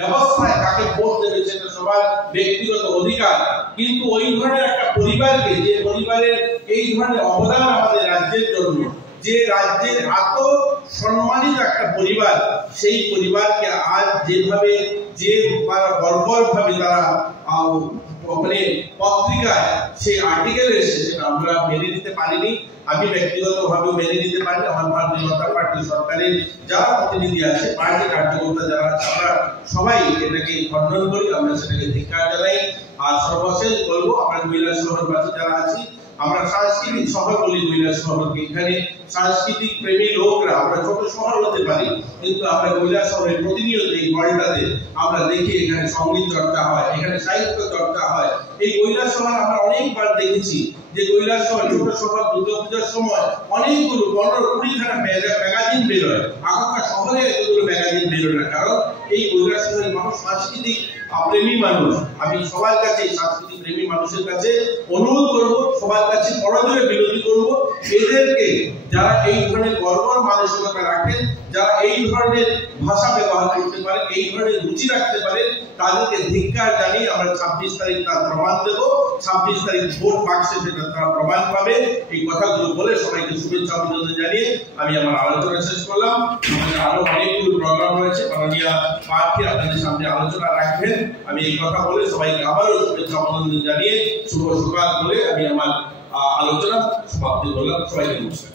ব্যবস্থায় কাকে ভোট দেবে সেটা সবার ব্যক্তিগত অধিকার, কিন্তু ওই ধরনের একটা পরিবারকে, যে পরিবারের এই ধরনের অবদান আমাদের রাজ্যের জন্য, যে রাজ্যের এত সম্মানিত একটা পরিবার, সেই পরিবারকে আজ যেভাবে যে বর্বরভাবে তারা মানে পত্রিকায় সেই আর্টিকেল এসেছে সেটা আমরা মেনে নিতে পারিনি। আমি ব্যক্তিগতভাবে মেনে নিতে পারি। আমার ভারতীয় জনতা পার্টি সরকারের যারা প্রতিনিধি আছে, পার্টি কার্যকর্তা যারা আছে, আমরা সবাই এটাকে খণ্ডন করি, আমরা সেটাকে ধিক্কার জানাই। আর সর্বশেষ বলবো, আমরা কৈলাসহরবাসী যারা আছি, আমরা সাংস্কৃতিক শহর বলি কৈলাসহরকে। এখানে সাংস্কৃতিক প্রেমী লোকরা, আমরা ছোট শহর হতে পারি কিন্তু আমরা কৈলাসহরে প্রতিনিয়ত এই গড়টাতে আমরা দেখি এখানে সঙ্গীত চর্চা হয়, এখানে সাহিত্য চর্চা হয়। এই কৈলাসহর আমরা অনেকবার দেখেছি যে কৈলাসহর ছোট শহর দুর্গাপূজার সময় অনেকগুলো 15-20খানা ম্যাগাজিন বেরোয়। এখনকার শহরে এতগুলো ম্যাগাজিন বেরোয় না, কারণ এই কৈলাসহরের মানুষ সাংস্কৃতিক প্রেমী মানুষ। আমি সবার কাছে, সাংস্কৃতিক প্রেমী মানুষের কাছে অনুরোধ করব, সবার কাছে করজোড়ে বিনতি করব, এদেরকে যারা এই ধরনের গর্বর মানসিকতা রাখেন, যারা এই ধরনের ভাষা ব্যবহার করতে পারেন, এই ধরনের রুচি রাখতে পারেন, তাদেরকে ধিক্কার জানিয়ে আমরা 26 তারিখ তার প্রমাণ দেব। 26 তারিখ ভোট বাক্সে সেটা তারা প্রমাণ পাবে। এই কথাগুলো বলে সবাইকে শুভেচ্ছা অভিনন্দন জানিয়ে আমি আমার আলোচনা শেষ করলাম। আমাদের আরো অনেকগুলো প্রোগ্রাম রয়েছে, মাননীয় প্রার্থী আপনাদের সামনে আলোচনা রাখবেন। আমি এই কথা বলে সবাইকে আবারও শুভেচ্ছা অভিনন্দন জানিয়ে শুভ সকাল বলে আমি আমার আলোচনা সমাপ্তি করলাম। সবাইকে নমস্কার।